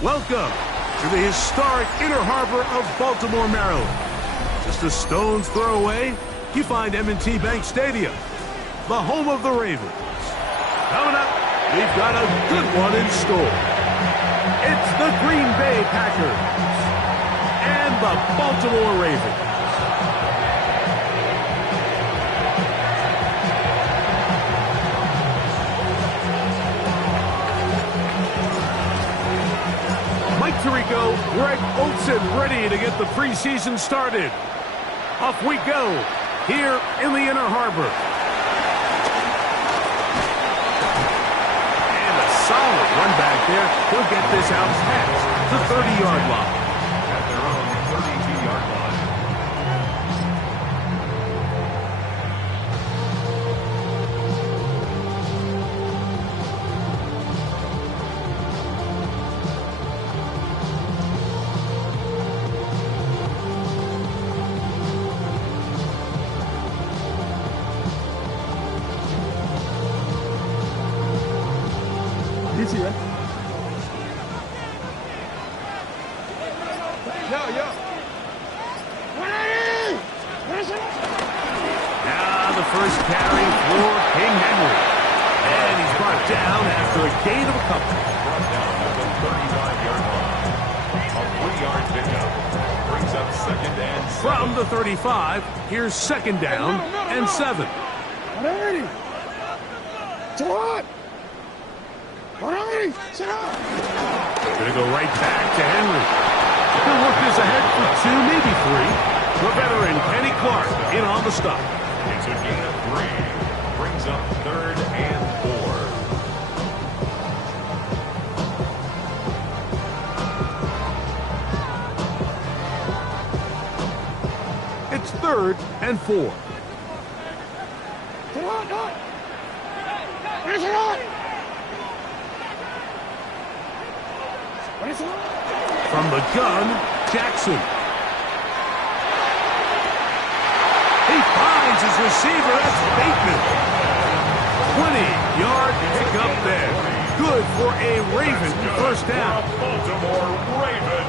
Welcome to the historic Inner Harbor of Baltimore, Maryland. Just a stone's throw away, you find M&T Bank Stadium, the home of the Ravens. Coming up, we've got a good one in store. It's the Green Bay Packers and the Baltimore Ravens. Tirico, Greg Olson ready to get the preseason started. Off we go here in the Inner Harbor. And a solid run back there. He'll get this out past the 30-yard line. At their own 32-yard line. Now the first carry for King Henry. And he's brought down after a gain of a couple. Brought down at the 35-yard line. A 3-yard pickup. Brings up second and 7. From the 35, here's second down and 7. Ready. Gonna go right back to Henry. He'll work this ahead for 2, maybe 3. The veteran Kenny Clark in on the stop. It's a gain of 3. Brings up third and 4. It's third and 4. From the gun, Jackson. He finds his receiver. That's Bateman. 20-yard pickup there. Good for a Raven first down. Baltimore Raven.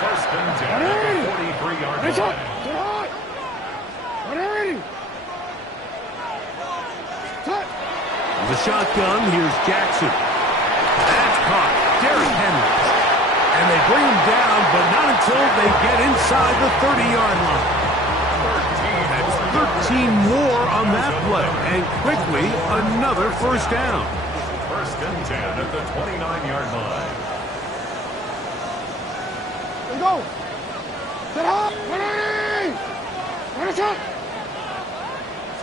First and 10 at the 43-yard line. The shotgun, here's Jackson. That's caught. Derrick Henry. And they bring him down, but not until they get inside the 30-yard line. That's 13 more on that play. And quickly, another first down. First and 10 at the 29-yard line. Let's go. Sit up.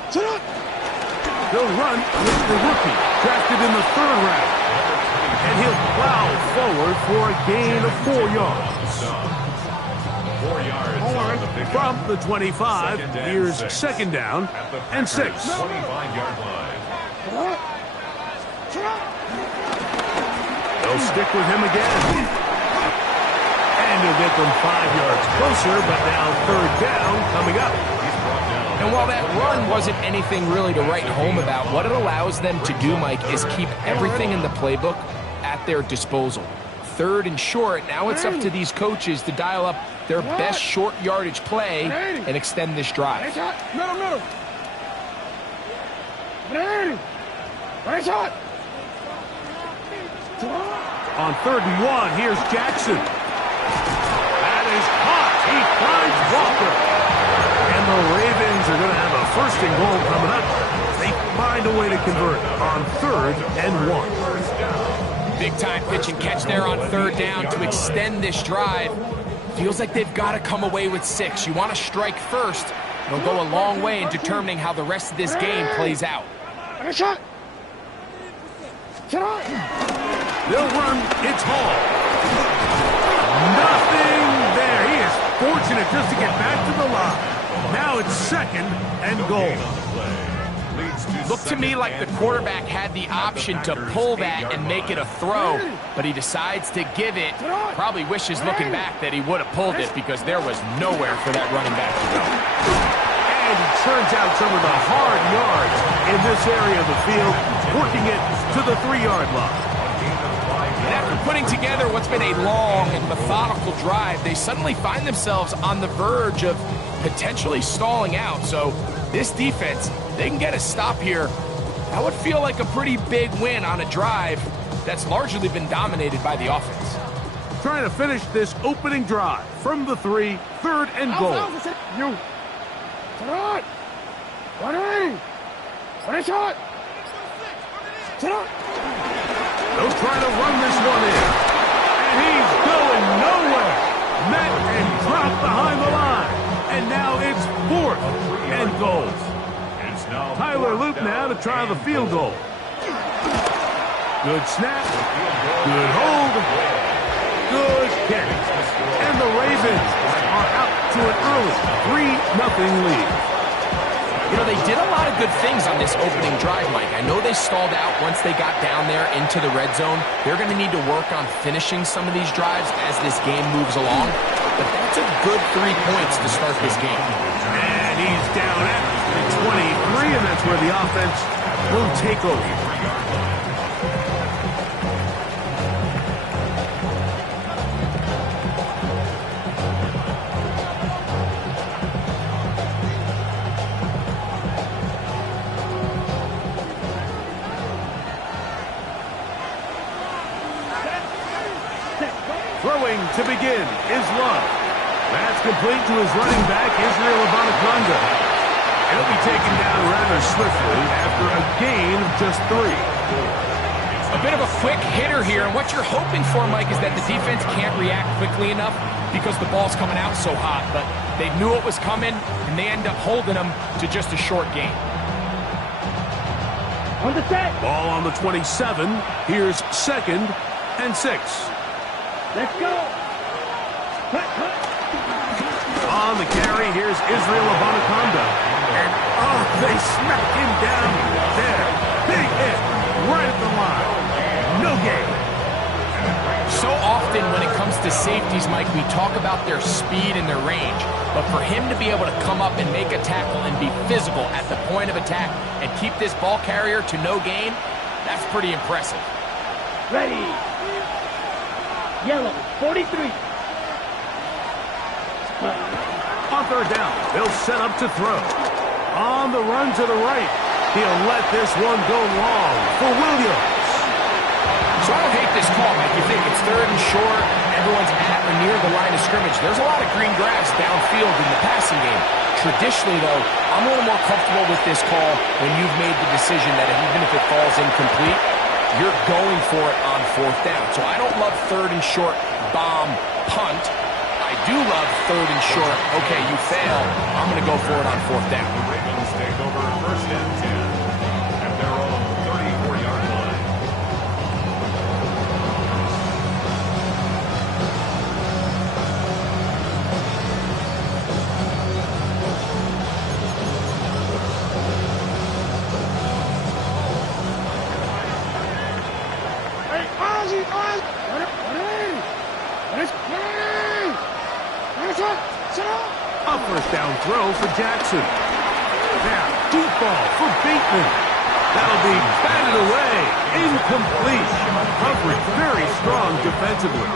Sit up. They'll run with the rookie, drafted in the 3rd round. And he'll plow forward for a gain of 4 yards. 4 yards on the pickup. From the 25, here's second down and 6. 25-yard line. They'll stick with him again. And he'll get them 5 yards closer, but now third down coming up. And while that run wasn't anything really to write home about, what it allows them to do, Mike, is keep everything in the playbook at their disposal. Third and short, now it's up to these coaches to dial up their best short yardage play and extend this drive. Middle. On 3rd and 1, here's Jackson. That is caught. He finds Walker. And the Ravens are going to have a first and goal coming up. They find a way to convert on 3rd and 1. Big time pitch and catch there on 3rd down to extend this drive. Feels like they've got to come away with 6. You want to strike first. It'll go a long way in determining how the rest of this game plays out. Shot. They'll run. It's Hall. Nothing there. He is fortunate just to get back to the line. Now it's 2nd and goal. Looked to me like the quarterback had the option to pull that and make it a throw, but he decides to give it. Probably wishes looking back that he would have pulled it because there was nowhere for that running back to go. And he turns out some of the hard yards in this area of the field, working it to the 3-yard line. And after putting together what's been a long and methodical drive, they suddenly find themselves on the verge of potentially stalling out. So this defense, they can get a stop here. That would feel like a pretty big win on a drive that's largely been dominated by the offense. Trying to finish this opening drive from the 3, 3rd and goal. You. Sit on. 180. 1 shot. Sit on. They'll try to run this one in. And he's going nowhere. Met and dropped behind the line. And now it's 4th and goal. Tyler Loop now to try the field goal. Good snap. Good hold. Good kick. And the Ravens are out to an early 3-0 lead. You know, they did a lot of good things on this opening drive, Mike. I know they stalled out once they got down there into the red zone. They're going to need to work on finishing some of these drives as this game moves along. But that's a good 3 points to start this game. And he's down at the 23, and that's where the offense will take over. Throwing to begin is Love. That's complete to his running back, Israel Abanaconda. He'll be taken down rather swiftly after a gain of just 3. A bit of a quick hitter here, and what you're hoping for, Mike, is that the defense can't react quickly enough because the ball's coming out so hot, but they knew it was coming, and they end up holding them to just a short gain. On the set. Ball on the 27. Here's 2nd and 6. Let's go. On the carry, here's Israel Abanaconda. And, oh, they smack him down there. Big hit right at the line. No gain. So often when it comes to safeties, Mike, we talk about their speed and their range. But for him to be able to come up and make a tackle and be physical at the point of attack and keep this ball carrier to no gain, that's pretty impressive. Ready. Yellow, 43. On 3rd down, they'll set up to throw. On the run to the right, he'll let this one go long for Williams. So I don't hate this call, Mike. You think it's 3rd and short, everyone's at or near the line of scrimmage. There's a lot of green grass downfield in the passing game. Traditionally, though, I'm a little more comfortable with this call when you've made the decision that even if it falls incomplete, you're going for it on 4th down. So I don't love 3rd and short bomb punt. I do love 3rd and short. Okay, you fail. I'm going to go for it on 4th down. The Ravens take over 1st and 10 at their own 34-yard line. A 1st down throw for Jackson. Now, deep ball for Bateman. That'll be batted away. Incomplete. Coverage very strong defensively.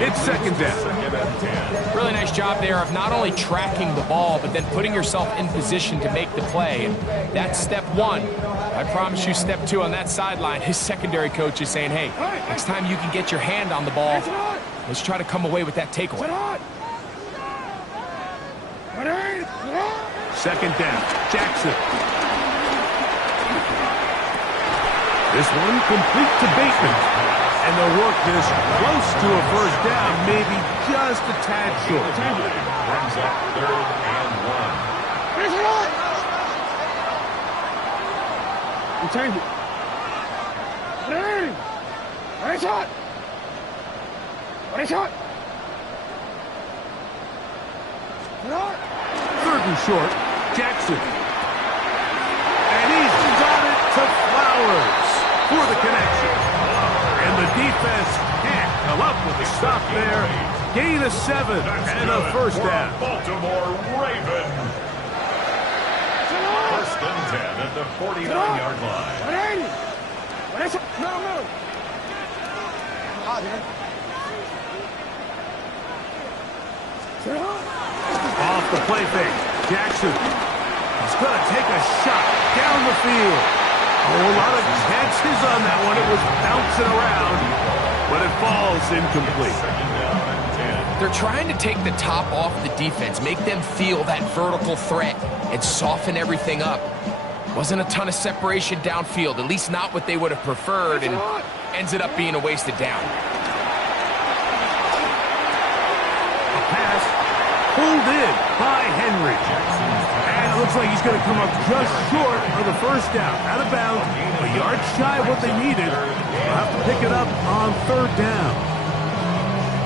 It's 2nd down. Really nice job there of not only tracking the ball, but then putting yourself in position to make the play. And that's step 1. I promise you step 2 on that sideline. His secondary coach is saying, hey, next time you can get your hand on the ball, let's try to come away with that takeaway. 2nd down, Jackson. This one complete to Bateman. And they'll work this close to a 1st down, maybe just a tad short. Brings up 3rd and 1. Change it. One shot. One shot. 3rd and short, Jackson. And he's defense can't come up with a stop there. Gain of 7 and a first down. Baltimore Ravens. First and 10 at the 49-yard line. Off the play fake. Jackson. He's going to take a shot down the field. Oh, a lot of chances on that one. It was bouncing around, but it falls incomplete. They're trying to take the top off the defense, make them feel that vertical threat, and soften everything up. Wasn't a ton of separation downfield, at least not what they would have preferred, and ends up being a wasted down. A pass pulled in by Henry. And it looks like he's going to come up just short of the first down. Out of bounds, a yard shy of what they needed. They'll have to pick it up on third down.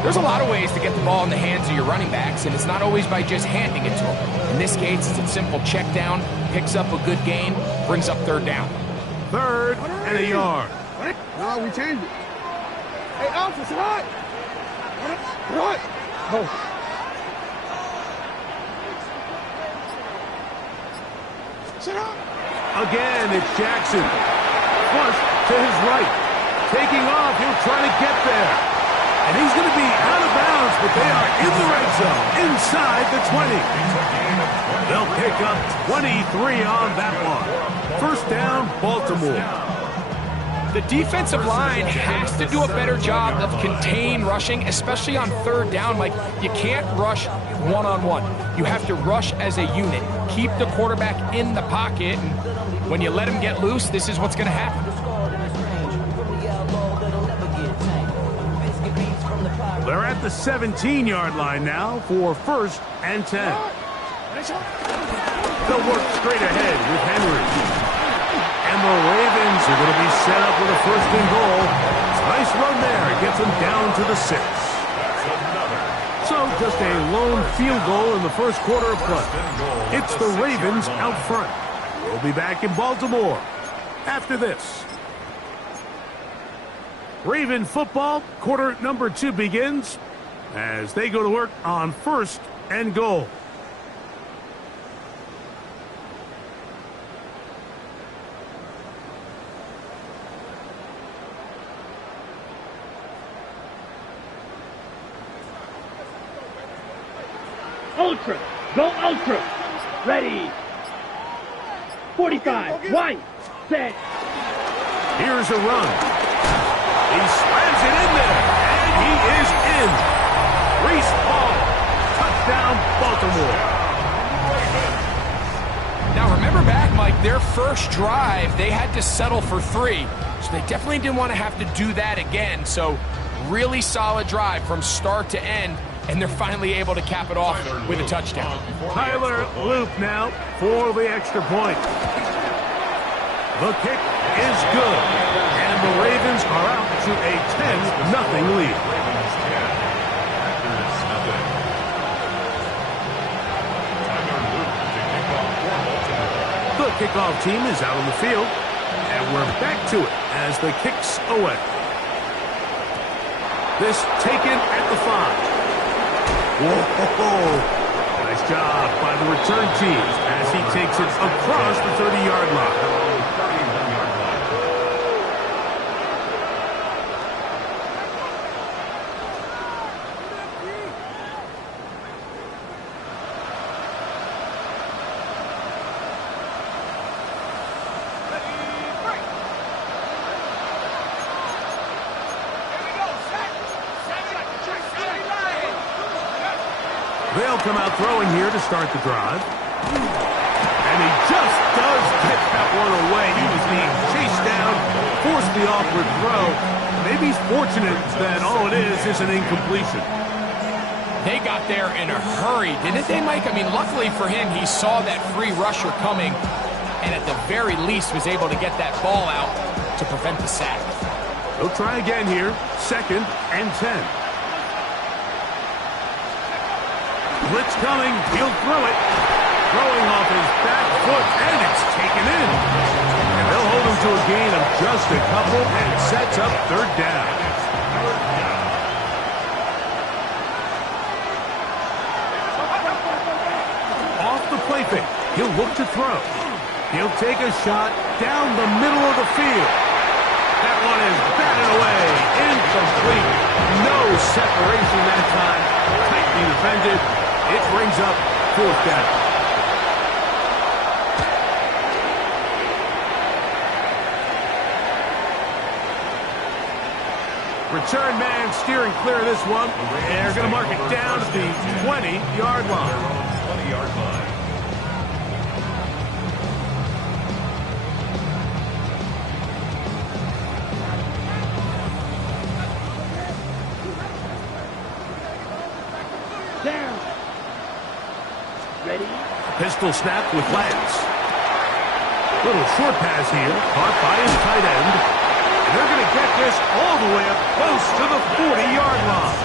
There's a lot of ways to get the ball in the hands of your running backs, and it's not always by just handing it to them. In this case, it's a simple check down, picks up a good gain, brings up third down. Third and a yard. No, we changed it. Hey, Alpha, it's hot. What? Oh. Again, it's Jackson. Flush to his right. Taking off, he'll try to get there. And he's going to be out of bounds, but they are in the red zone, inside the 20. They'll pick up 23 on that one. First down, Baltimore. The defensive line has to do a better job of contain rushing, especially on third down. Like, you can't rush one-on-one. You have to rush as a unit. Keep the quarterback in the pocket, and when you let him get loose, this is what's going to happen. They're at the 17-yard line now for first and 10. They'll work straight ahead with Henry. And the Ravens are going to be set up with a first and goal. Nice run there. It gets them down to the 6. So just a lone field goal in the first quarter of play. It's the Ravens out front. We'll be back in Baltimore after this. Raven football, quarter number 2 begins as they go to work on first and goal. Ultra. Go Ultra. Ready. 45. One. Set. Here's a run. He slams it in there, and he is in. Reese Hall. Touchdown, Baltimore. Now, remember back, Mike, their first drive, they had to settle for 3. So they definitely didn't want to have to do that again. So really solid drive from start to end, and they're finally able to cap it off with a touchdown. Tyler Loop now for the extra point. The kick is good, and the Ravens are out to a 10-0 lead. The kickoff team is out on the field, and we're back to it as the kick's away. This taken at the 5. Whoa! Nice job by the return team as he takes it across the 30-yard line. They'll come out throwing here to start the drive. And he just does get that one away. He was being chased down, forced the awkward throw. Maybe he's fortunate that all it is an incompletion. They got there in a hurry, didn't they, Mike? I mean, luckily for him, he saw that free rusher coming, and at the very least was able to get that ball out to prevent the sack. They'll try again here, second and 10. Blitz coming, he'll throw it. Throwing off his back foot, and it's taken in. And they'll hold him to a gain of just a couple, and sets up third down. He'll look to throw. He'll take a shot down the middle of the field. That one is batted away. Incomplete. No separation that time. Tightly defended. It brings up 4th down. Return man steering clear of this one. They're going to mark it down at the 20-yard line. 20-yard line. Down. Ready? Pistol snap with Lance. Little short pass here. Caught by his tight end. And they're going to get this all the way up close to the 40-yard line.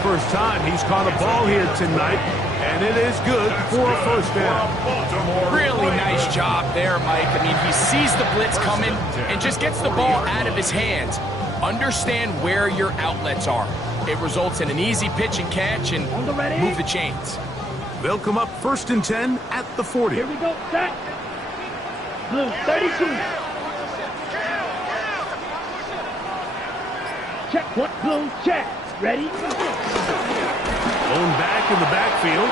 First time he's caught a ball here tonight, and it is good for a 1st down. Really nice job there, Mike. I mean, he sees the blitz coming and just gets the ball out of his hands. Understand where your outlets are. It results in an easy pitch and catch and move the chains. They'll come up 1st and 10 at the 40. Here we go. Set. Blue, 32. Check. What? Blue, check. Ready? Blown back in the backfield.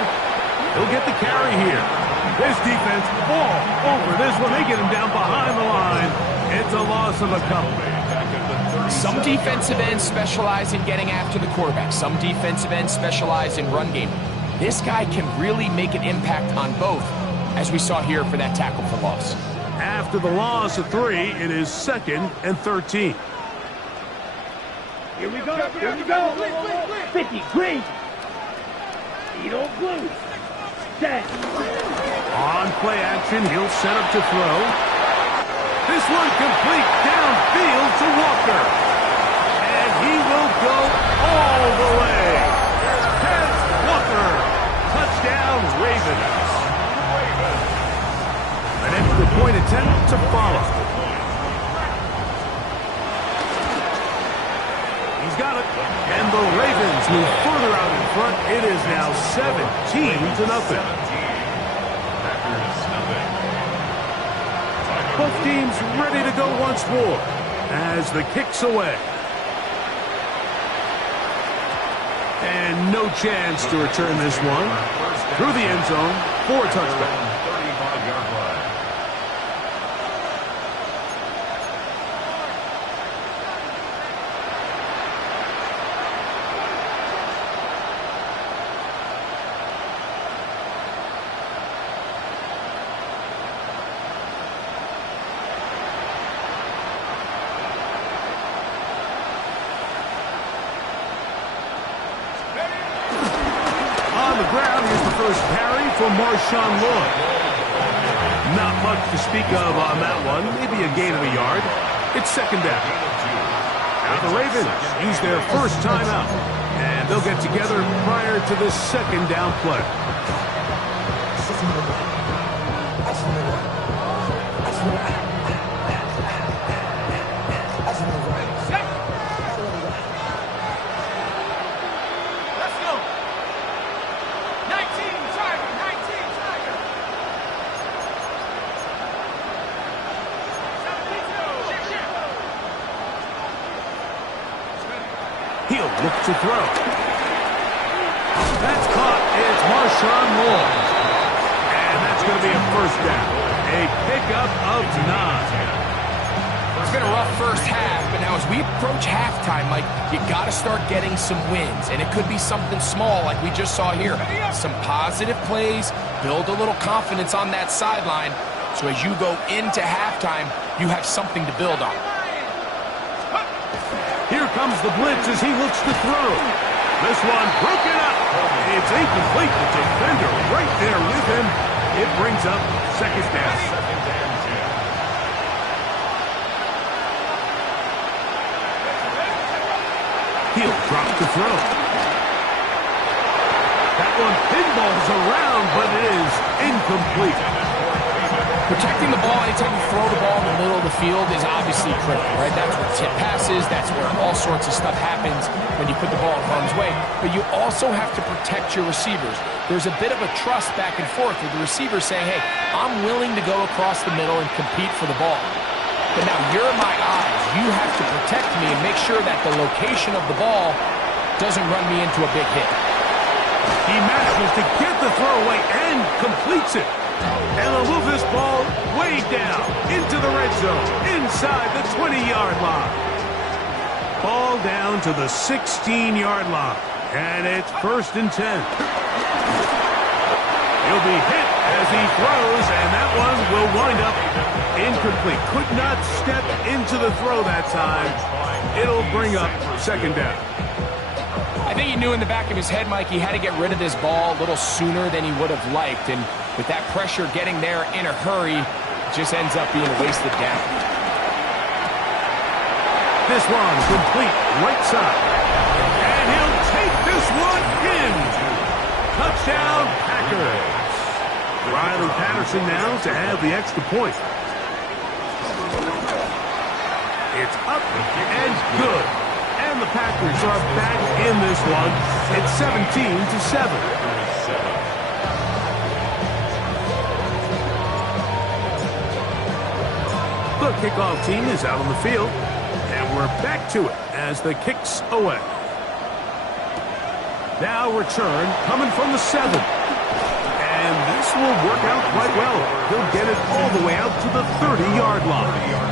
He'll get the carry here. This defense all over this one. They get him down behind the line. It's a loss of a couple. Some defensive ends specialize in getting after the quarterback. Some defensive ends specialize in run game. This guy can really make an impact on both, as we saw here for that tackle for loss. After the loss of 3, it is 2nd and 13. Here we go. Here we go. 50. Green. Edo blue. Set. On play action, he'll set up to throw. This one complete downfield to Walker. And he will go all the way. Here's Walker. Touchdown, Ravens. An extra point attempt to follow. He's got it. And the Ravens move further out in front. It is now 17-0. Both teams ready to go once more as the kick's away. And no chance to return this one. Through the end zone for a touchdown. 35-yard line. For Marshawn Lloyd. Not much to speak of on that one. Maybe a gain of a yard. It's 2nd down. Now the Ravens use their first timeout. And they'll get together prior to this 2nd down play. He'll look to throw. That's caught. It's Marshawn Lloyd. And that's going to be a 1st down. A pickup of 9. It's been a rough first half, but now as we approach halftime, Mike, you got to start getting some wins. And it could be something small like we just saw here. Some positive plays, build a little confidence on that sideline. So as you go into halftime, you have something to build on. Here comes the blitz as he looks to throw. This one broken up. It's incomplete. The defender right there with him. It brings up 2nd down. He'll drop to throw. That one pinballs around, but it is incomplete. Protecting the ball anytime you throw the ball in the middle of the field is obviously critical, right? That's where tip passes, that's where all sorts of stuff happens when you put the ball in harm's way. But you also have to protect your receivers. There's a bit of a trust back and forth with the receiver saying, hey, I'm willing to go across the middle and compete for the ball. But now you're my eyes. You have to protect me and make sure that the location of the ball doesn't run me into a big hit. He manages to get the throw away and completes it. And they'll move this ball way down into the red zone, inside the 20-yard line. Ball down to the 16-yard line. And it's 1st and 10. He'll be hit as he throws, and that one will wind up incomplete. Could not step into the throw that time. It'll bring up 2nd down. I think he knew in the back of his head, Mike, he had to get rid of this ball a little sooner than he would have liked. And with that pressure getting there in a hurry, it just ends up being a wasted down. This one complete right side. And he'll take this one in. Touchdown, Packers. Riley Patterson now to have the extra point. It's up and good. And the Packers are back in this one. It's 17-7. The kickoff team is out on the field. And we're back to it as the kick's away. Now return coming from the 7. And this will work out quite well. He'll get it all the way out to the 30-yard line.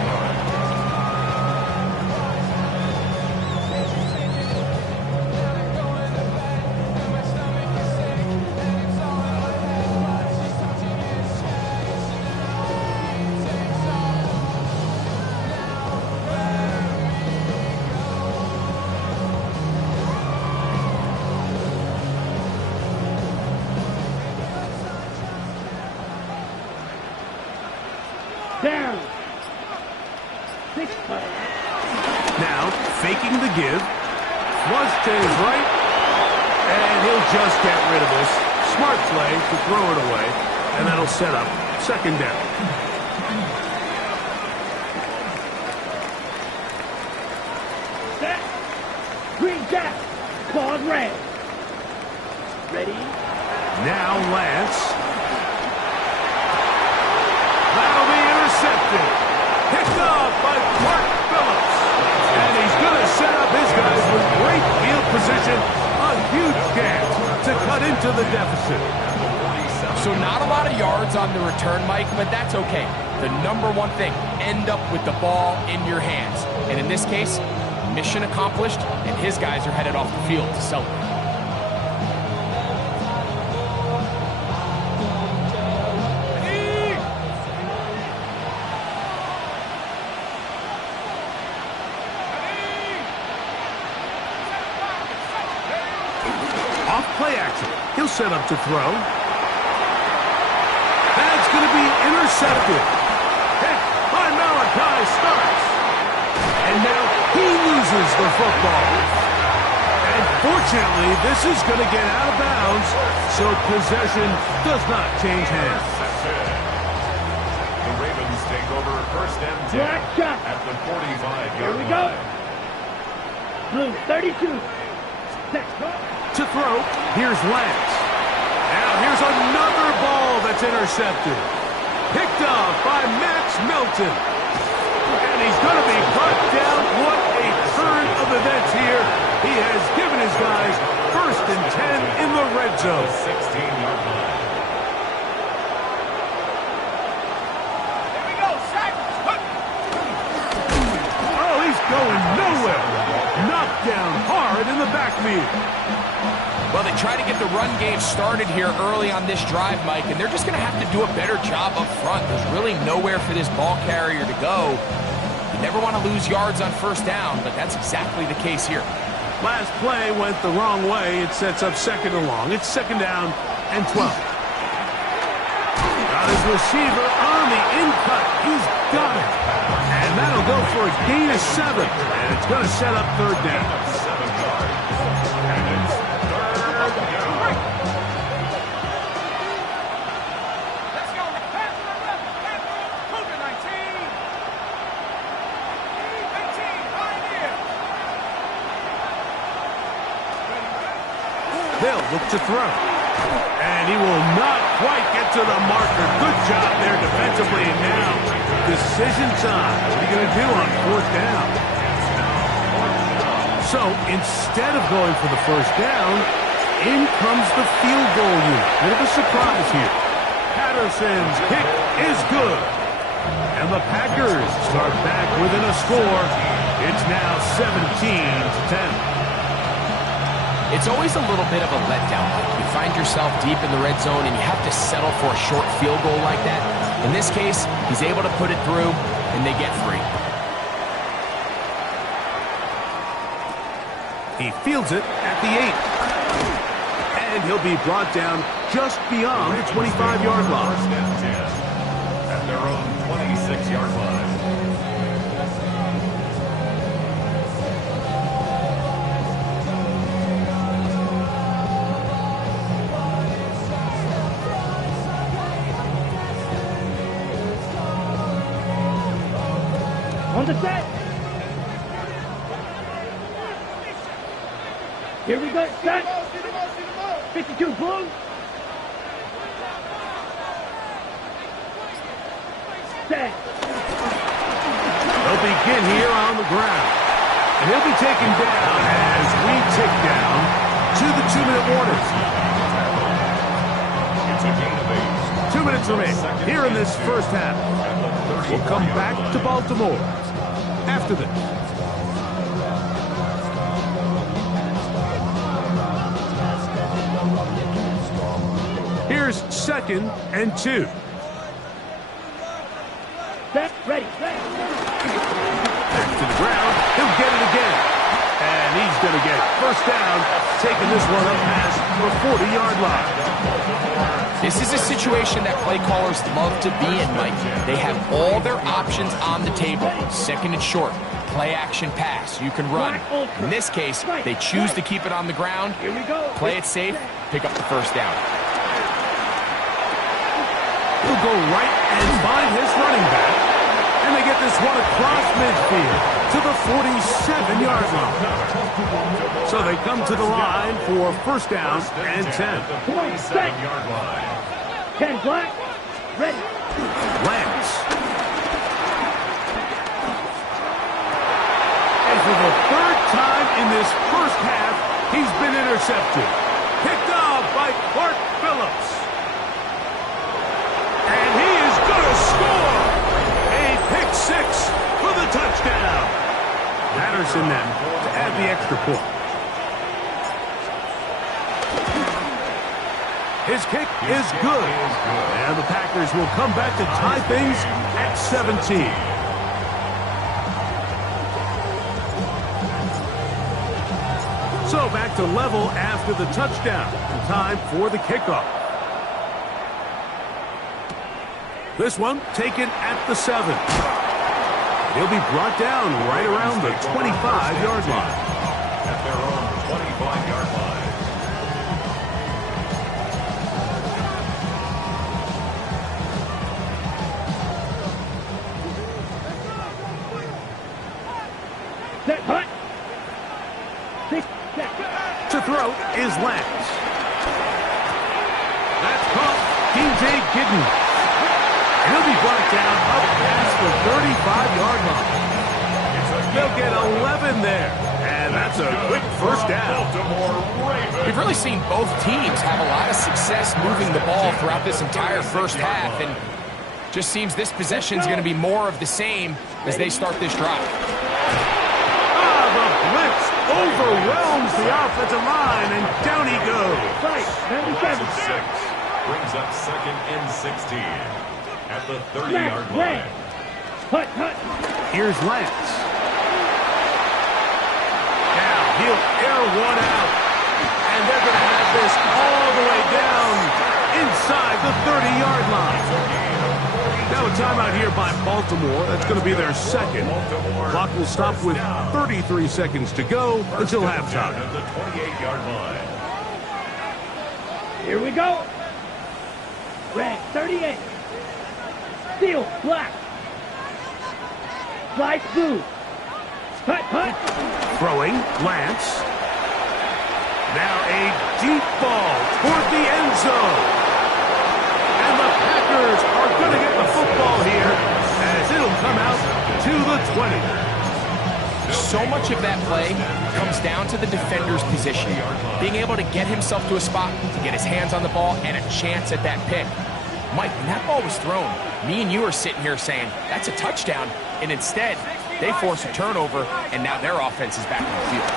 Down. 6 play. Now, faking the give. Flush to his right. And he'll just get rid of this. Smart play to throw it away. And that'll set up 2nd down. Set. Green jack. Claude red. Ready? Now Lance. That'll be intercepted. Picked off by Mark Phillips. And he's going to set up his guys with great field position. A huge dance to cut into the deficit. So not a lot of yards on the return, Mike, but that's okay. The number one thing, end up with the ball in your hands. And in this case, mission accomplished, and his guys are headed off the field to celebrate. Play action. He'll set up to throw. That's going to be intercepted. Hit by Malachi Starks. And now he loses the football. And fortunately, this is going to get out of bounds, so possession does not change hands. The Ravens take over 1st and 10 Black shot. at the 45-yard Here we line. go. Blue 32. Set. To throw, here's Lance. Now here's another ball that's intercepted. Picked off by Max Melton. And he's going to be brought down. What a turn of events here. He has given his guys 1st and 10 in the red zone. 16-yard line. Oh, he's going nowhere. Knocked down hard in the backfield. Well, they try to get the run game started here early on this drive, Mike, and they're just going to have to do a better job up front. There's really nowhere for this ball carrier to go. You never want to lose yards on 1st down, but that's exactly the case here. Last play went the wrong way. It sets up 2nd and long. It's 2nd down and 12. Got his receiver on the in-cut. He's got it. And that'll go for a gain of 7. And it's going to set up 3rd down. 7 yards. And it's 3rd down. They'll look to throw. And he will not quite get to the marker. Good job there defensively. And now, decision time. What are you going to do on fourth down? So, instead of going for the first down, in comes the field goal unit. Bit of a surprise here. Patterson's kick is good. And the Packers start back within a score. It's now 17-10. It's always a little bit of a letdown. You find yourself deep in the red zone and you have to settle for a short field goal like that. In this case, he's able to put it through and they get free. He fields it at the 8. And he'll be brought down just beyond the 25-yard line. First and 10 at their own 26-yard line. On the set. Here we go. Set. 52 blue. Set. They'll begin here on the ground. And he'll be taken down as we tick down to the 2-minute warning. It's a gain of 8. 2 minutes remain here in this first half. We'll come back to Baltimore after this. Here's 2nd and 2. Set. Ready. Back to the ground. He'll get it again. And he's going to get first down, taking this one up past the 40-yard line. This is a situation that play callers love to be in, Mike. They have all their options on the table. 2nd and short, play action pass. You can run. In this case, they choose to keep it on the ground, Here we go. play it safe, pick up the first down. He'll go right and find his running back. And they get this one across midfield to the 47-yard line. So they come to the line for first down and 10. 27-yard line. 10 black. Ready. Lance. And for the 3rd time in this first half, he's been intercepted. Picked off by Clark Phillips. And he is going to score. A pick 6 for the touchdown. Patterson then to add the extra point. His kick is good. And the Packers will come back to tie things at 17. So back to level after the touchdown. Time for the kickoff. This one taken at the 7. He'll be brought down right around the 25-yard line. At their own 25-yard line. Set. Hut. 6. Set. To throw is Lance. That's caught. DJ Gidden. And he'll be brought down up past the 35-yard line. They'll get 11 there. And that's a quick first down. We've really seen both teams have a lot of success moving the ball throughout this entire first half, and just seems this possession is going to be more of the same as they start this drive. The blitz overwhelms the offensive line, and down he goes. Right. 97. 6 brings up 2nd and 16 at the 30-yard line. Hut. Hut. Here's Lance. Now he'll air one out, and they're going to have this all the way down inside the 30-yard line. Now a timeout here by Baltimore. That's going to be their 2nd. Clock will stop with 33 seconds to go until halftime. At the 28-yard line. Here we go. Red. 38. Steel. Black. Light blue. Hut. Hut. Throwing, Lance. Now a deep ball toward the end zone. And the Packers are going to get the football here as it'll come out to the 20. So much of that play comes down to the defender's position. Being able to get himself to a spot, to get his hands on the ball, and a chance at that pick. Mike, when that ball was thrown, me and you are sitting here saying, that's a touchdown. And instead, they force a turnover, and now their offense is back on the field.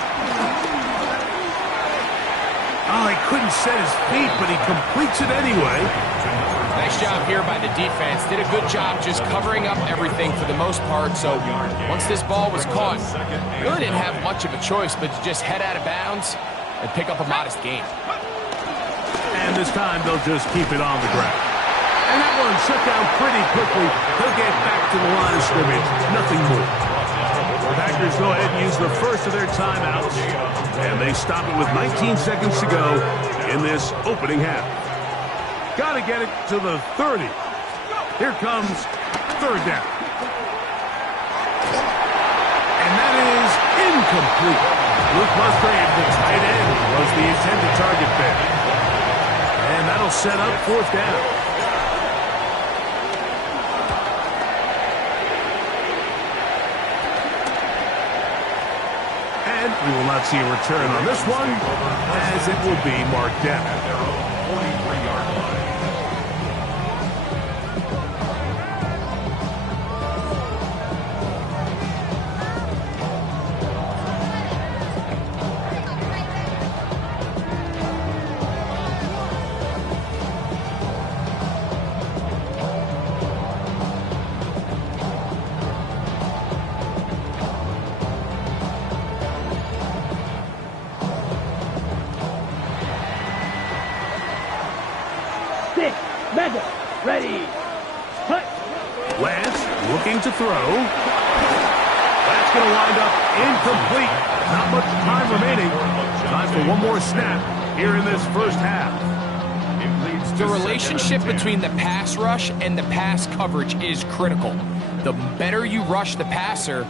Oh, he couldn't set his feet, but he completes it anyway. Nice job here by the defense. Did a good job just covering up everything for the most part. So once this ball was caught, really didn't have much of a choice but to just head out of bounds and pick up a modest gain. And this time they'll just keep it on the ground. And that one shut down pretty quickly. He'll get back to the line of scrimmage. Nothing more. The Packers go ahead and use the first of their timeouts. And they stop it with 19 seconds to go in this opening half. Got to get it to the 30. Here comes third down. And that is incomplete. Luke Musgrave, the tight end, was the intended target there. And that'll set up fourth down. And we will not see a return on this one, as it will be marked down. At their own 43-yard line. Mega, ready, cut. Lance looking to throw. That's going to wind up incomplete. Not much time remaining. Time for one more snap here in this first half. The relationship between the pass rush and the pass coverage is critical. The better you rush the passer,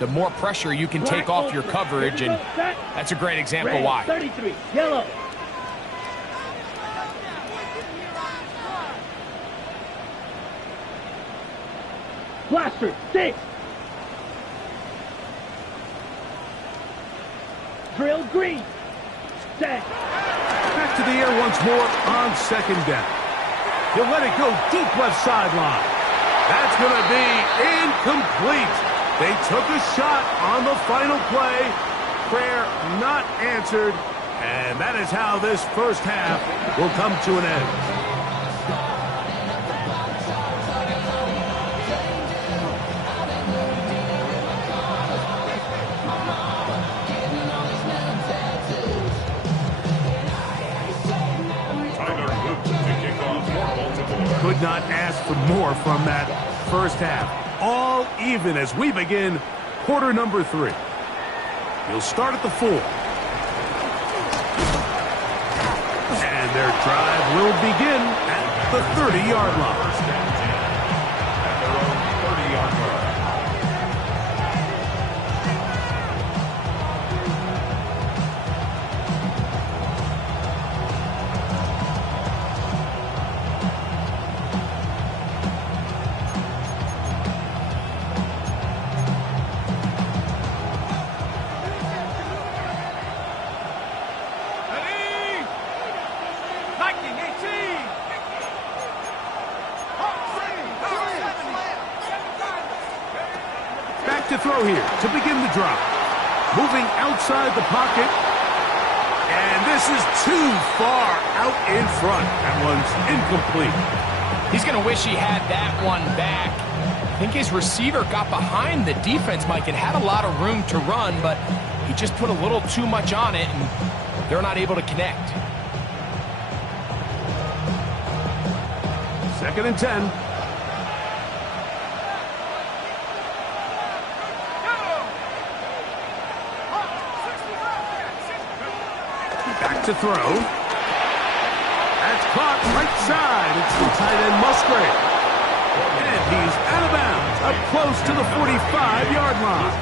the more pressure you can take off your coverage, and that's a great example why. 33, yellow. Blaster, 6. Drill green. Set. Back to the air once more on second down. He'll let it go deep left sideline. That's going to be incomplete. They took a shot on the final play. Prayer not answered. And that is how this first half will come to an end. Could not ask for more from that first half. All even as we begin quarter number 3. He'll start at the 4. And their drive will begin at the 30-yard line. At their own 30-yard line. To throw here to begin the drive. Moving outside the pocket. And this is too far out in front. That one's incomplete. He's going to wish he had that one back. I think his receiver got behind the defense, Mike, and had a lot of room to run, but he just put a little too much on it, and they're not able to connect. 2nd and 10. Back to throw. That's caught right side. It's the tight end Musgrave. And he's out of bounds, up close to the 45-yard line.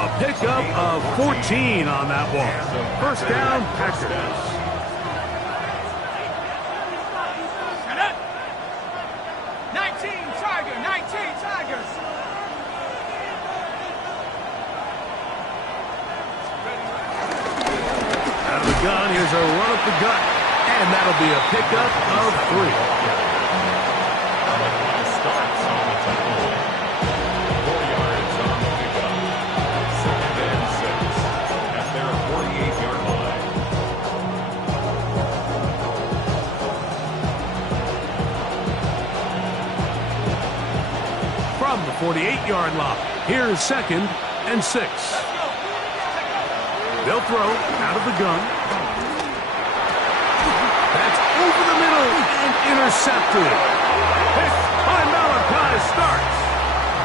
A Pickup of 14 on that one. First down, Packers. 19 Tigers. Out of the gun, here's a run up the gut. And that'll be a pickup of 3. Starts on the tackle. 4 yards on the pickup. 2nd and 6 at their 48-yard line. From the 48-yard line, here's 2nd and 6. They'll throw out of the gun. That's over the middle and intercepted. Picked by Malachi Starks.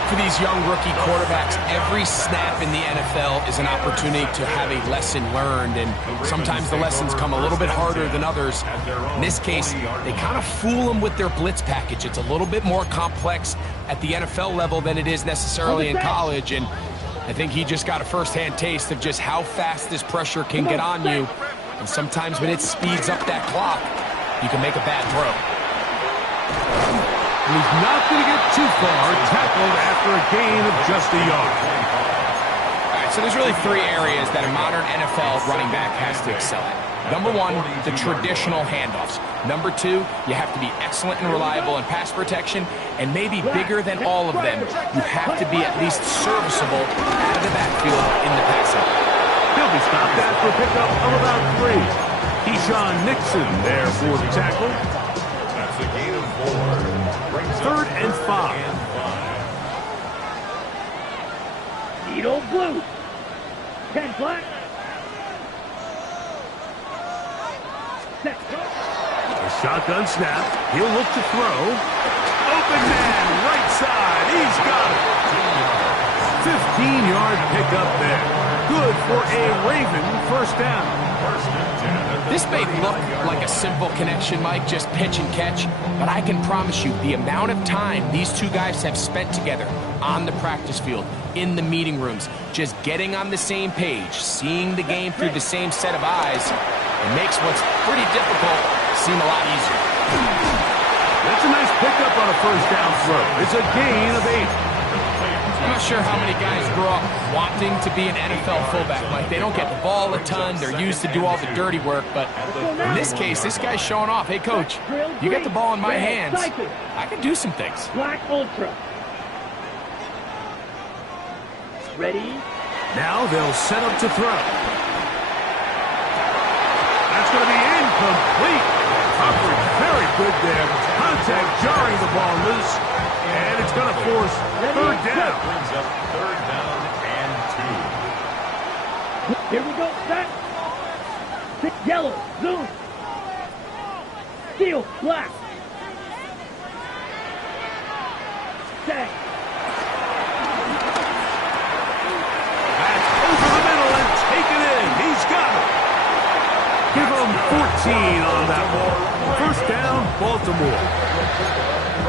For these young rookie quarterbacks, every snap in the NFL is an opportunity to have a lesson learned, and sometimes the lessons come a little bit harder than others. In this case, they kind of fool them with their blitz package. It's a little bit more complex at the NFL level than it is necessarily in college, and I think he just got a first-hand taste of just how fast this pressure can get on you, and sometimes when it speeds up that clock, you can make a bad throw. He's not going to get too far, tackled after a gain of just a yard. All right, so there's really 3 areas that a modern NFL running back has to excel at. Number 1, the traditional handoffs. Number 2, you have to be excellent and reliable in pass protection, and maybe bigger than all of them, you have to be at least serviceable out of the backfield in the passing. He'll be stopped after a pickup of about 3. Keyshawn Nixon there for the tackle. That's a gain of 4. 3rd and 5. Edo blue. 10 black. Set. A shotgun snap. He'll look to throw. Open man, right side. He's got it. 15-yard pickup there. Good for a Raven first down. This may look like a simple connection, Mike, just pitch and catch, but I can promise you the amount of time these two guys have spent together on the practice field, in the meeting rooms, just getting on the same page, seeing the game through the same set of eyes, it makes what's pretty difficult seem a lot easier. That's a nice pickup on a first down throw. It's a gain of 8. I'm not sure how many guys grow up wanting to be an NFL fullback. Like, they don't get the ball a ton. They're used to do all the dirty work. But in this case, this guy's showing off. Hey, coach, you get the ball in my hands. I can do some things. Black Ultra. Ready? Now they'll set up to throw. That's going to be incomplete. Coverage very good there. Contact jarring the ball loose. And it's going to force 3rd down. Brings up 3rd down and 2. Here we go. Set. Yellow. Zoom. Steel. Black. Set. That's over the middle and taken in. He's got it. Give him 14 on that ball. First down, Baltimore.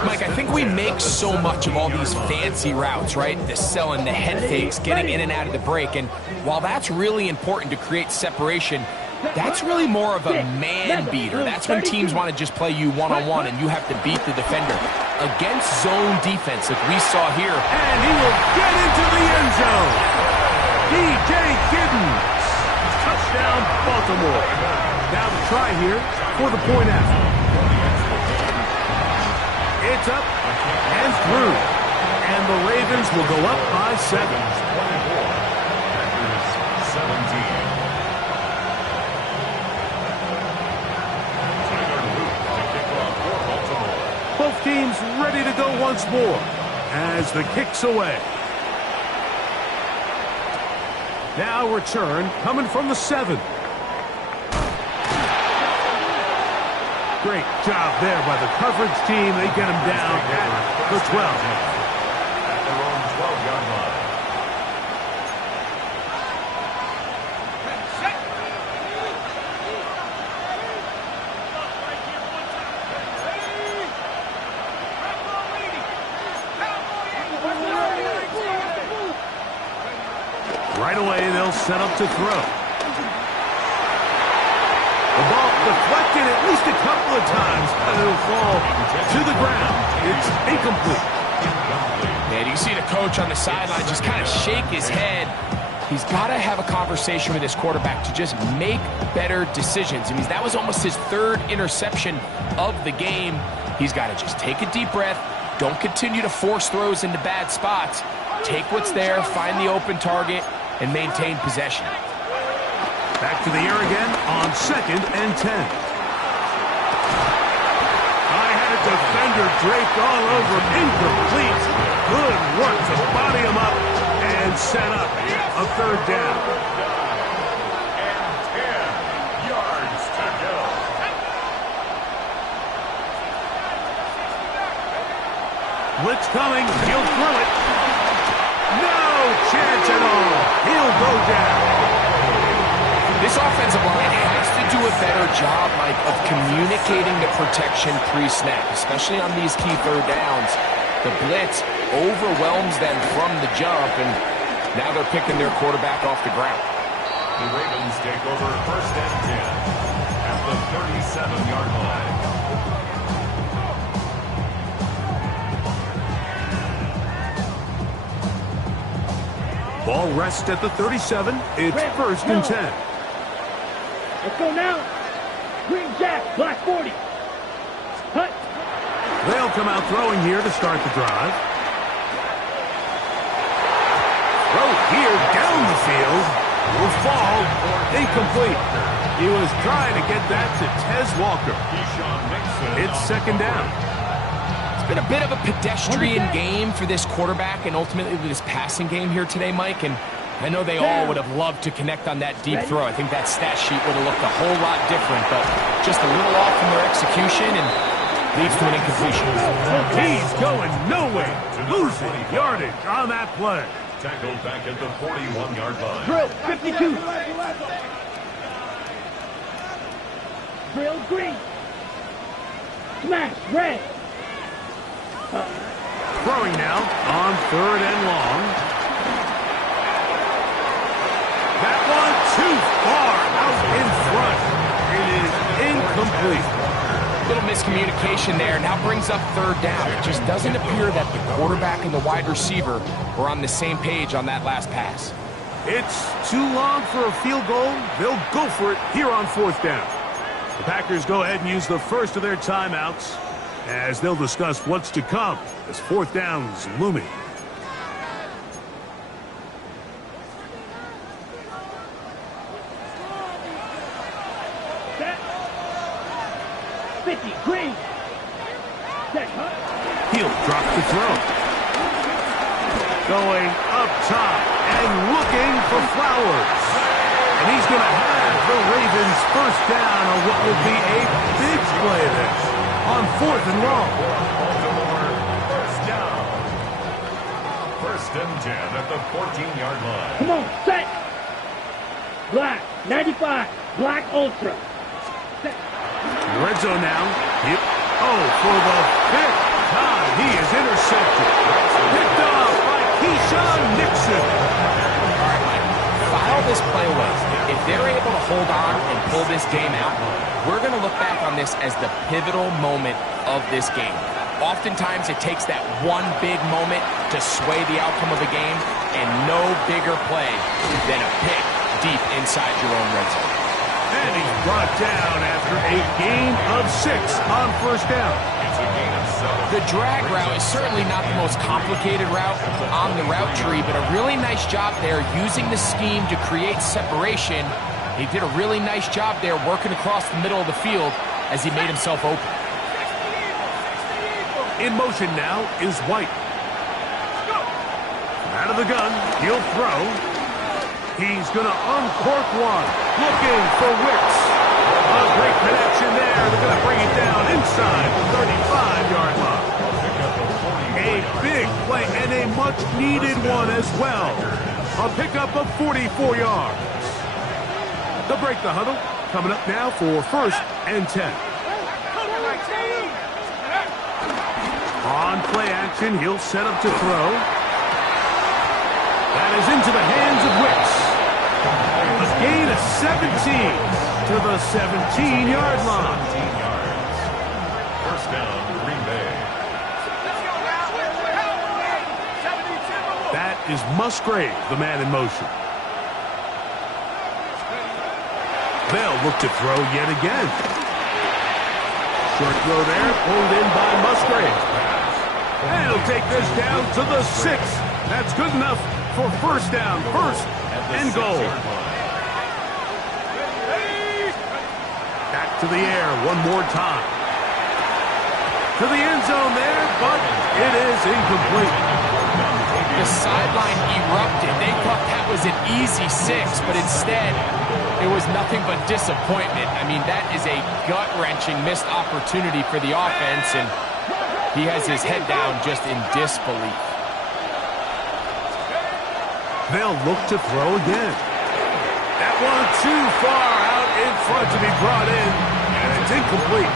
Mike, I think we make so much of all these fancy routes, right? The selling, the head fakes, getting in and out of the break. And while that's really important to create separation, that's really more of a man beater. That's when teams want to just play you one-on-one and you have to beat the defender. Against zone defense, like we saw here. And he will get into the end zone. DJ Giddens. Touchdown, Baltimore. Now the try here for the point after. It's up and through. And the Ravens will go up by 7. 24. Packers 17. Tyler Luke to kick off for Baltimore. Both teams ready to go once more as the kick's away. Now return coming from the 7. Great job there by the coverage team. They get him down at the 12. At their own 12-yard line. Right away, they'll set up to throw. The ball deflected at least a couple of times, and it'll fall to the ground. It's incomplete. And you see the coach on the sideline just kind of shake his head. He's got to have a conversation with his quarterback to just make better decisions. I mean, that was almost his third interception of the game. He's got to just take a deep breath. Don't continue to force throws into bad spots. Take what's there, find the open target, and maintain possession. Back to the air again on 2nd and 10. I had a defender draped all over, incomplete. Good work to body him up and set up a 3rd down. And 10 yards to go. Blitz coming. He'll throw it. No chance at all. He'll go down. This offensive line has to do a better job, Mike, of communicating the protection pre-snap, especially on these key 3rd downs. The blitz overwhelms them from the jump, and now they're picking their quarterback off the ground. The Ravens take over 1st and 10 at the 37-yard line. Ball rests at the 37. It's 1st and 10. Let's go now. Green Jack, black 40. Hut. They'll come out throwing here to start the drive. Throw here down the field. Will fall. Incomplete. He was trying to get that to Tez Walker. It's 2nd down. It's been a bit of a pedestrian game for this quarterback and ultimately this passing game here today, Mike. And I know they all would have loved to connect on that deep throw. I think that stat sheet would have looked a whole lot different, but just a little off from their execution and leads to an incompletion. He's going nowhere. Losing yardage on that play. Tackled back at the 41-yard line. Drill, 52. Drill, green. Smash, red. Throwing now on 3rd and long. That one too far out in front. It is incomplete. Little miscommunication there. Now brings up 3rd down. It just doesn't appear that the quarterback and the wide receiver were on the same page on that last pass. It's too long for a field goal. They'll go for it here on 4th down. The Packers go ahead and use the first of their timeouts as they'll discuss what's to come as 4th down's looming. Set. 50, green. Set, huh? He'll drop the throw. Going up top and looking for Flowers. And he's going to have the Ravens 1st down on what will be a big play there on 4th and long. Baltimore 1st down. 1st and 10 at the 14-yard line. Come on, set. Black, 95, black ultra. Set. Red zone now. Yep. Oh, for the 5th time, he is intercepted. Picked off by Keyshawn Nixon. File this play away. If they're able to hold on and pull this game out, we're going to look back on this as the pivotal moment of this game. Oftentimes, it takes that one big moment to sway the outcome of a game, and no bigger play than a pick deep inside your own red zone. And he's brought down after a gain of 6 on 1st down. It's a gain of 7. The drag route is certainly not the most complicated route on the route tree, but a really nice job there using the scheme to create separation. He did a really nice job there working across the middle of the field as he made himself open. In motion now is White. Out of the gun, he'll throw. He's going to uncork one. Looking for Wicks. A great connection there. They're going to bring it down inside the 35-yard line. A big play and a much-needed one as well. A pickup of 44 yards. They'll break the huddle. Coming up now for 1st and 10. On play action, he'll set up to throw. That is into the hands of Wicks. A gain of 17 to the 17-yard line. 17 yards. First down, Green Bay. That is Musgrave, the man in motion. They'll look to throw yet again. Short throw there, pulled in by Musgrave. And he'll take this down to the 6. That's good enough for first down, first and goal. Back to the air one more time. To the end zone there, but it is incomplete. The sideline erupted. They thought that was an easy 6, but instead it was nothing but disappointment. I mean, that is a gut-wrenching missed opportunity for the offense, and he has his head down just in disbelief. They'll look to throw again. That one too far out in front to be brought in, and it's incomplete.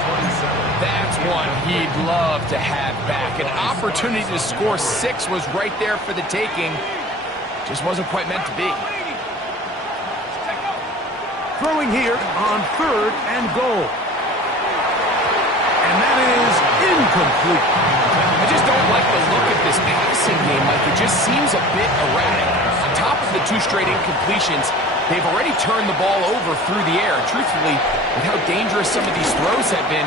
That's one he'd love to have back. An opportunity to score 6 was right there for the taking. Just wasn't quite meant to be. Throwing here on third and goal. And that is incomplete. I just don't like the look of this passing game. Like, it just seems a bit erratic. On top of the 2 straight incompletions, they've already turned the ball over through the air. Truthfully, with how dangerous some of these throws have been,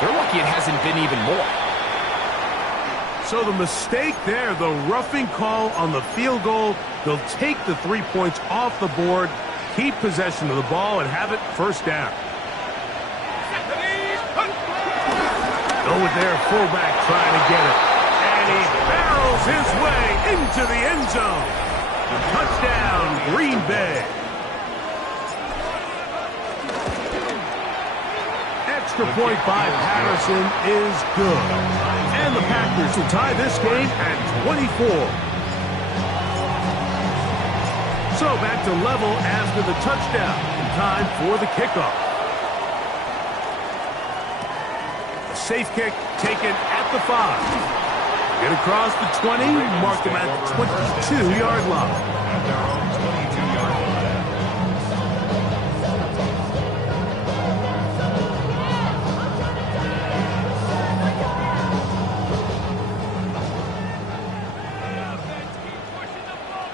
they're lucky it hasn't been even more. So the mistake there, the roughing call on the field goal, they'll take the 3 points off the board, keep possession of the ball, and have it first down. Go with their fullback trying to get it. And he barrels his way into the end zone. Touchdown, Green Bay. Extra point by Patterson is good. And the Packers will tie this game at 24. So back to level after the touchdown. Time for the kickoff. A safe kick taken at the 5. Get across the 20, mark them at the 22-yard line. At their own 22-yard line.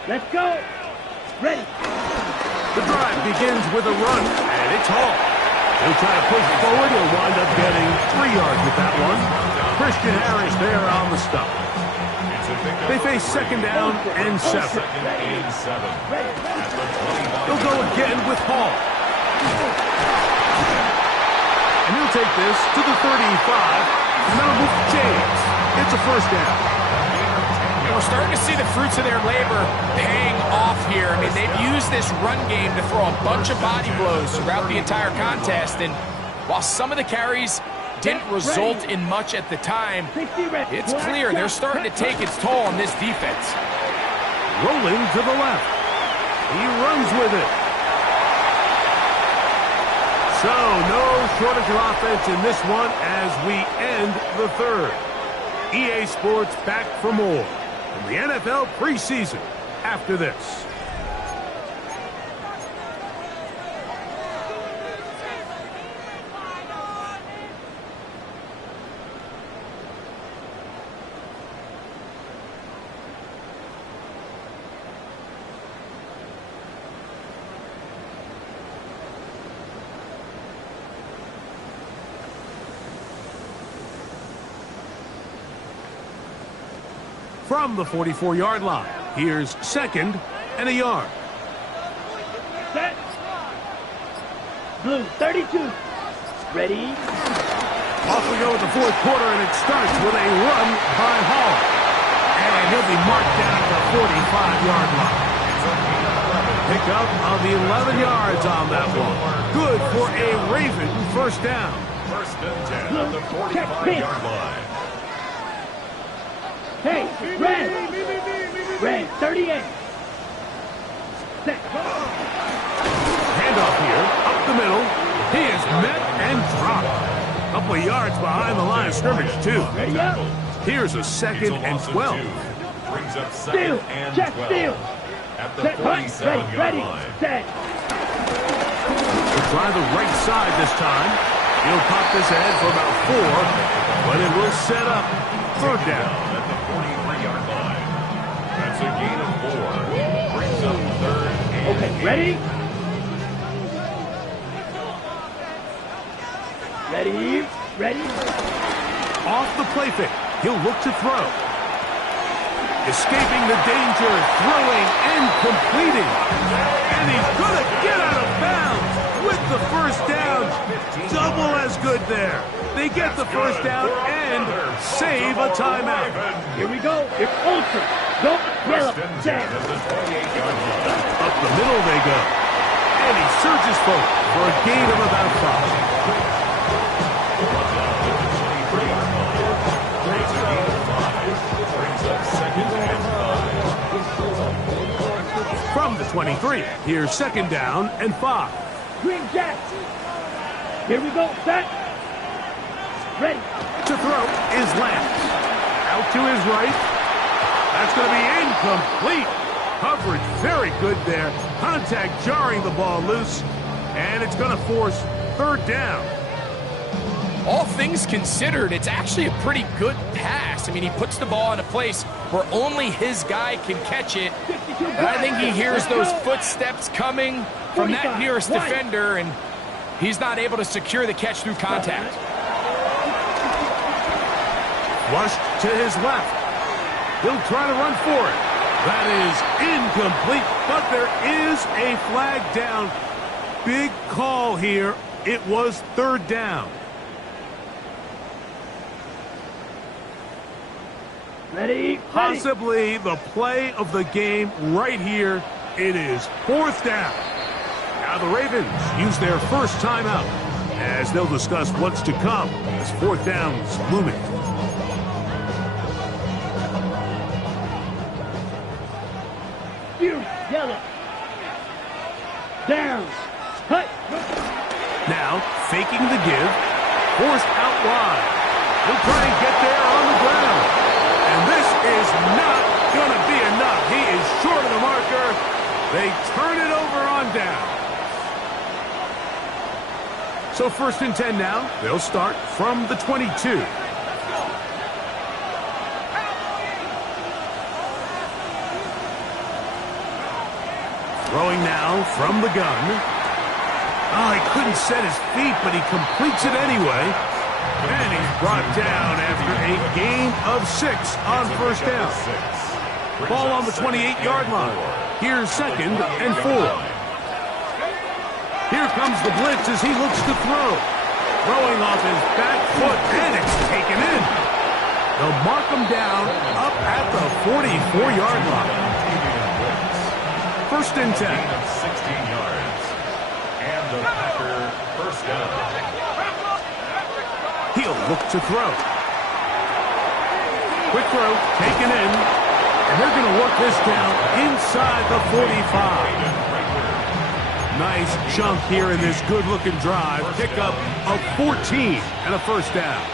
Let's go. Ready. The drive begins with a run, and it's Hall. He'll try to push forward. He'll wind up getting 3 yards with that one. Christian Harris there on the stop. They face second down and 7. Second and 7. At the 21. He'll go again with Hall. And he'll take this to the 35. And that'll move to James. It's a first down. We're starting to see the fruits of their labor paying off here. I mean, they've used this run game to throw a bunch of body blows throughout the entire contest. And while some of the carries didn't result in much at the time, it's clear they're starting to take its toll on this defense. Rolling to the left. He runs with it. So, no shortage of offense in this one as we end the third. EA Sports back for more from the NFL preseason after this. From the 44-yard line, here's second and a yard. Set. Blue, 32. Ready. Off we go with the fourth quarter, and it starts with a run by Hall. And he'll be marked down at the 45-yard line. Pick up of the 11 yards on that one. Good for a Raven first down. First and 10 at the 45-yard line. Hey, red. Red, 38. Set. Handoff here, up the middle. He is met and dropped. A couple of yards behind the line of scrimmage, too. Ready up. Here's a second and 12. Brings up Steal. second and Check 12. steal. At the Set. Hunt. 47-yard Ready. line. Set. He'll try the right side this time. He'll pop this ahead for about 4, but it will set up 3rd down. At the 43-yard line. That's a gain of 4. Brings up 3rd and Okay, 8. ready? Ready? Ready? Off the play fake. He'll look to throw. Escaping the danger, throwing and completing. And he's going to get out of bounds with the 1st down. Double as good there. They get the 1st down and save a timeout. Here we go. It's ultra. Go. Yellow. Set. At the 28-yard line. Up the middle they go. And he surges forward for a gain of about 5. From the 23, here's 2nd down and 5. Green Jack. Here we go. Set. Ready. To throw is Lance. Out to his right. That's going to be incomplete. Coverage very good there. Contact jarring the ball loose. And it's going to force 3rd down. All things considered, it's actually a pretty good pass. I mean, he puts the ball in a place where only his guy can catch it. And I think he hears those footsteps coming from that nearest defender, and he's not able to secure the catch through contact. Flushed to his left. He'll try to run for it. That is incomplete, but there is a flag down. Big call here. It was 3rd down. Ready. Possibly the play of the game right here. It is 4th down. Now the Ravens use their 1st timeout as they'll discuss what's to come as 4th down's looming. Yellow. Down. Hut. Now faking the give. Forced out wide. He'll try and get there on the ground. And this is not going to be enough. He is short of the marker. They turn it over on down. So 1st and 10 now. They'll start from the 22. Throwing now from the gun. Oh, he couldn't set his feet, but he completes it anyway. And he's brought down after a gain of 6 on 1st down. Ball on the 28-yard line. Here's 2nd and 4. Here comes the blitz as he looks to throw. Throwing off his back foot, and it's taken in. They'll mark him down up at the 44-yard line. 1st and 10. 16 yards. And the Packer 1st down. He'll look to throw. Quick throw, taken in. And they're going to work this down inside the 45. Nice chunk here in this good-looking drive. Pickup of 14 and a 1st down.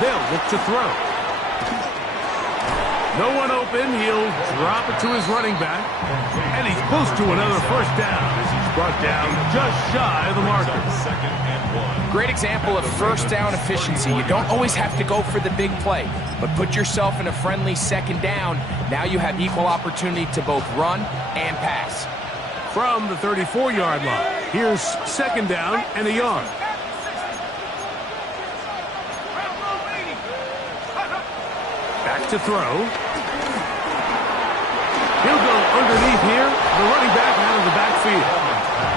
They'll look to throw. No one open. He'll drop it to his running back. And he's close to another 1st down as he's brought down just shy of the marker. 2nd and 1. Great example of 1st down efficiency. You don't always have to go for the big play, but put yourself in a friendly 2nd down. Now you have equal opportunity to both run and pass. From the 34-yard line, here's 2nd down and a yard. Back to throw. He'll go underneath here. The running back out of the backfield.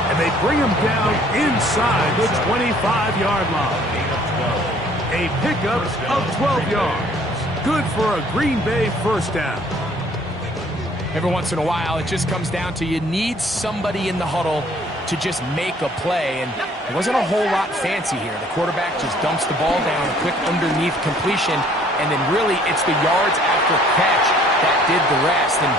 And they bring him down inside the 25-yard line. A pickup of 12 yards. Good for a Green Bay 1st down. Every once in a while, it just comes down to you need somebody in the huddle to just make a play, and it wasn't a whole lot fancy here. The quarterback just dumps the ball down, a quick underneath completion, and then really it's the yards after catch that did the rest, and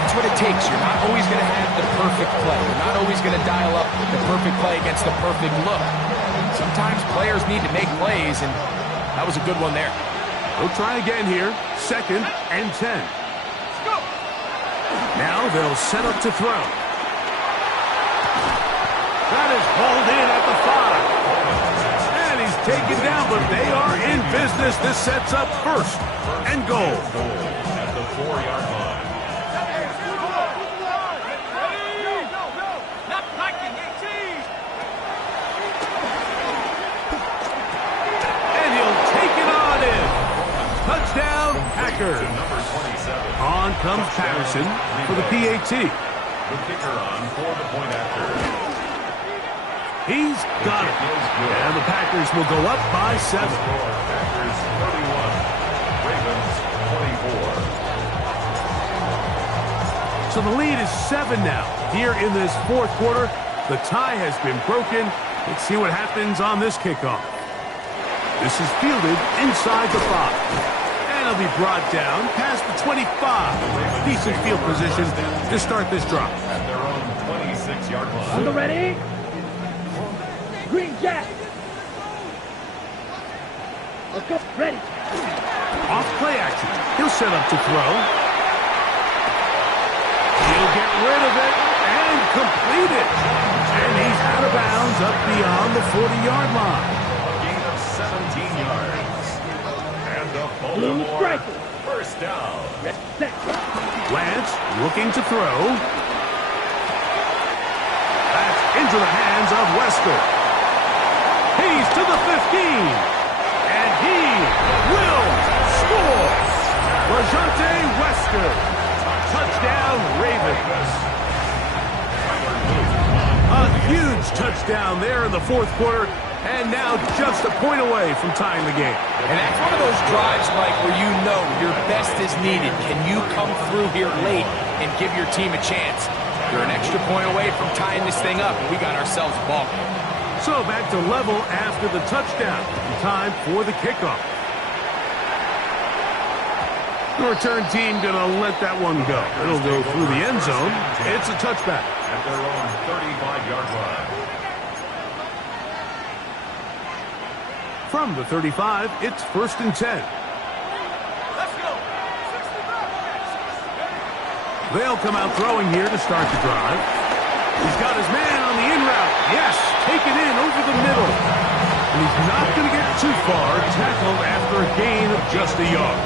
that's what it takes. You're not always going to have the perfect play. You're not always going to dial up the perfect play against the perfect look. sometimes players need to make plays, and that was a good one there. They'll try again here. 2nd and 10. Now they'll set up to throw. That is hauled in at the 5. And he's taken down, but they are in business. This sets up 1st and goal. At the 4-yard line. And he'll take it on in. Touchdown, Packers. Number 27. On comes Patterson for the PAT. The kicker on for the point after. He's got it. And the Packers will go up by 7. Packers 31. Ravens 24. So the lead is 7 now. Here in this 4th quarter, the tie has been broken. Let's see what happens on this kickoff. This is fielded inside the 5. And it'll be brought down past the 25. Decent field position to start this drive. At their own 26-yard line. On the ready. Green Jack. Let's go. Ready. Off play action. He'll set up to throw. He'll get rid of it and complete it. And he's out of bounds up beyond the 40-yard line. A gain of 17 yards. And the Baltimore first down. Set. Lance looking to throw. That's into the hands of Wester. He's to the 15. And he will score. Rajante Wester. Touchdown, Ravens. A huge touchdown there in the 4th quarter. And now just a point away from tying the game. And that's one of those drives, Mike, where you know your best is needed. Can you come through here late and give your team a chance? You're an extra point away from tying this thing up. We got ourselves a ball game. So back to level after the touchdown. Time for the kickoff. The return team going to let that one go. It'll go through the end zone. It's a touchback. At their own 35-yard line. From the 35, it's 1st and 10. Let's go. They'll come out throwing here to start the drive. He's got his man on the in route. Yes, taken in over the middle. And he's not going to get too far, tackled after a gain of just a yard.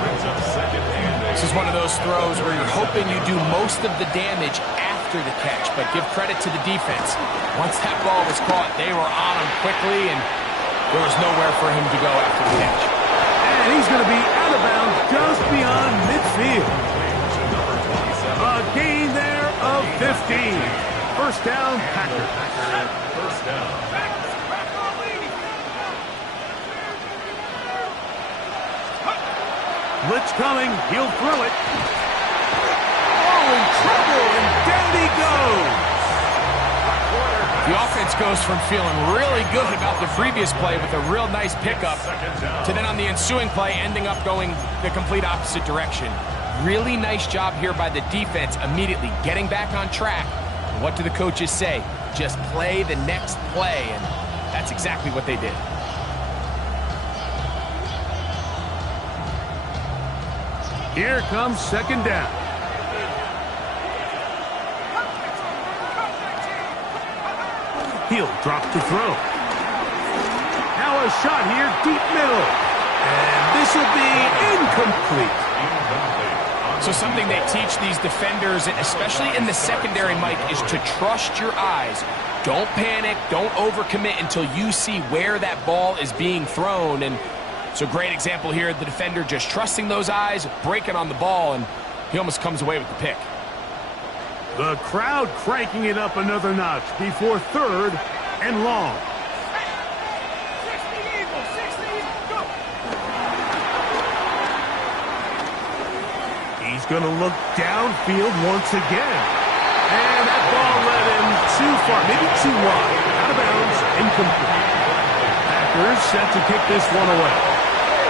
Brings up 2nd and 8. This is one of those throws where you're hoping you do most of the damage after the catch, but give credit to the defense. Once that ball was caught, they were on him quickly, and there was nowhere for him to go after the catch. And he's going to be out of bounds just beyond midfield. A gain there of 15. First down, Packers. First down. Blitz coming. He'll throw it. Oh, in trouble, and down he goes. The offense goes from feeling really good about the previous play with a real nice pickup to then on the ensuing play ending up going the complete opposite direction. Really nice job here by the defense immediately getting back on track. And what do the coaches say? Just play the next play, and that's exactly what they did. Here comes 2nd down. He'll drop to throw. Now a shot here, deep middle. And this will be incomplete. So something they teach these defenders, especially in the secondary, Mike, is to trust your eyes. Don't panic, don't overcommit until you see where that ball is being thrown. And it's a great example here, the defender just trusting those eyes, breaking on the ball, and he almost comes away with the pick. The crowd cranking it up another notch before 3rd and long. He's going to look downfield once again. And that ball led him too far, maybe too wide. Out of bounds, incomplete. Packers set to kick this one away.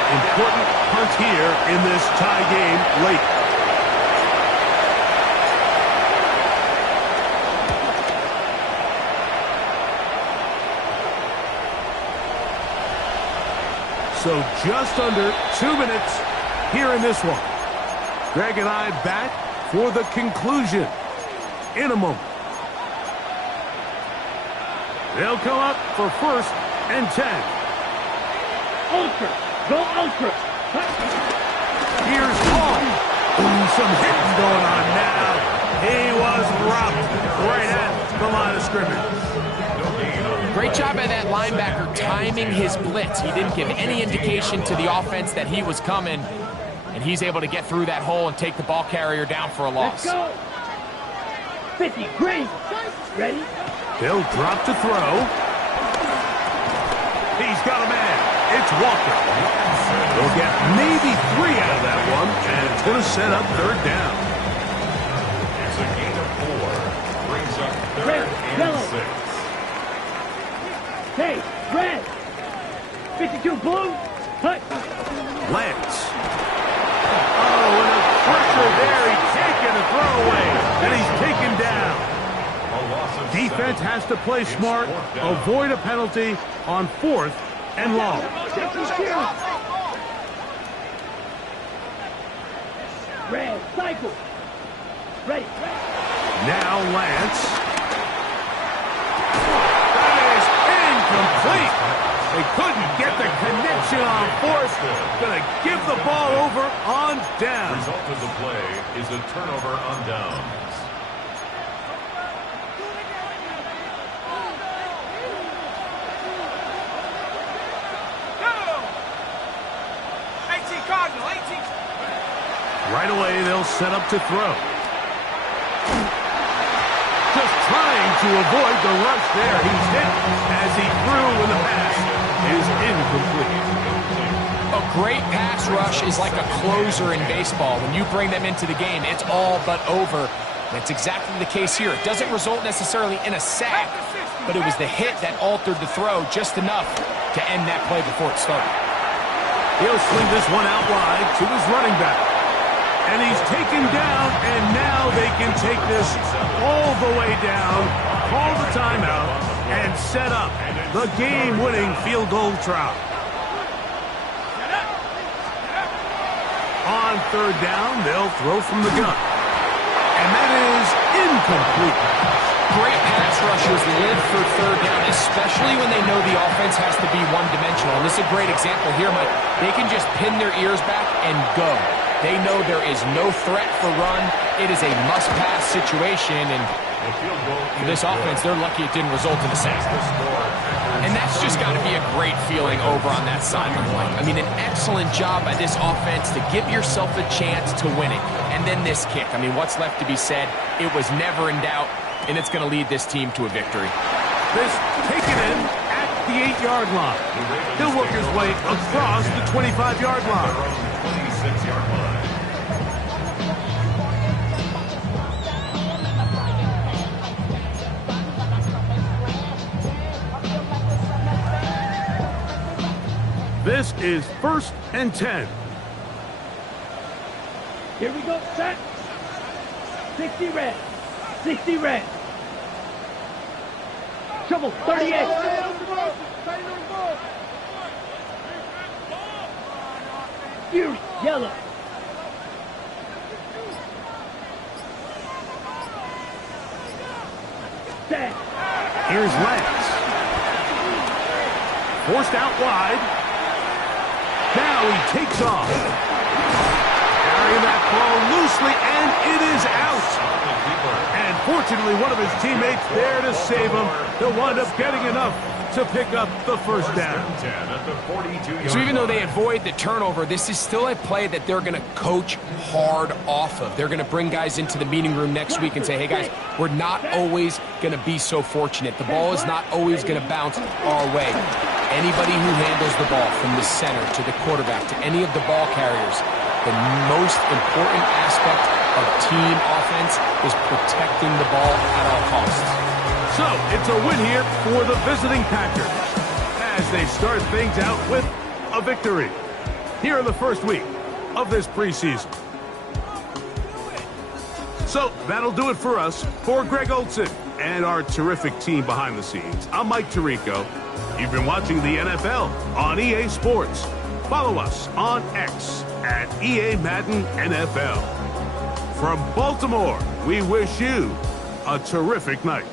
Important punt here in this tie game late. So just under 2 minutes here in this one. Greg and I back for the conclusion in a moment. They'll come up for 1st and 10. Ultra. Go ultra. Here's Paul. Ooh, some hitting going on now. He was robbed right at the line of scrimmage. Great job by that linebacker timing his blitz. He didn't give any indication to the offense that he was coming, and he's able to get through that hole and take the ball carrier down for a loss. Let's go. 50, green. Ready? They'll drop to throw. He's got a man. It's Walker. They'll get maybe 3 out of that one, and it's going to set up 3rd down. It's a gain of 4. Brings up 3rd Red, and yellow. 6. Hey, red. 52, blue. Hut. Lance. Oh, and a pressure there. He's taken a throwaway, and he's taken down. A loss of Defense 7. has to play smart, fourth down. avoid a penalty on 4th and long. Red, cycle. Ready. Now Lance. That is incomplete. They couldn't get the connection on 4th. Gonna give the ball over on down. Result of the play is a turnover on downs. Right away, they'll set up to throw. Just trying to avoid the rush there. He's hit as he threw when the pass is incomplete. A great pass rush is like a closer in baseball. When you bring them into the game, it's all but over. That's exactly the case here. It doesn't result necessarily in a sack, but it was the hit that altered the throw just enough to end that play before it started. He'll swing this one out wide to his running back. And he's taken down, and now they can take this all the way down, call the timeout, and set up the game-winning field goal try. On 3rd down, they'll throw from the gun. And that is incomplete. Great pass rushers live for 3rd down, especially when they know the offense has to be one-dimensional. And this is a great example here, Mike. They can just pin their ears back and go. They know there is no threat for run. It is a must-pass situation, and for this offense, they're lucky it didn't result in a sack. And that's just got to be a great feeling over on that sideline, Mike. I mean, an excellent job by this offense to give yourself a chance to win it. And then this kick. I mean, what's left to be said? It was never in doubt, and it's going to lead this team to a victory. This taken in at the 8-yard line. He'll work his way across the 25-yard line. 26-yard line. This is 1st and 10. Here we go, set. 60 red. 60 red. Trouble, 38. Fury, yellow. Set. Here's Lance. Forced out wide. Now he takes off. Carrying that ball loosely, and it is out. And fortunately, one of his teammates there to save him. He'll wind up getting enough to pick up the 1st down. So even though they avoid the turnover, this is still a play that they're going to coach hard off of. They're going to bring guys into the meeting room next week and say, hey guys, we're not always going to be so fortunate. The ball is not always going to bounce our way. Anybody who handles the ball from the center to the quarterback to any of the ball carriers, the most important aspect of team offense is protecting the ball at all costs. So, it's a win here for the visiting Packers as they start things out with a victory here in the first week of this preseason. So, that'll do it for us. For Greg Olson and our terrific team behind the scenes, I'm Mike Tirico. You've been watching the NFL on EA Sports. Follow us on X at EA Madden NFL. From Baltimore, we wish you a terrific night.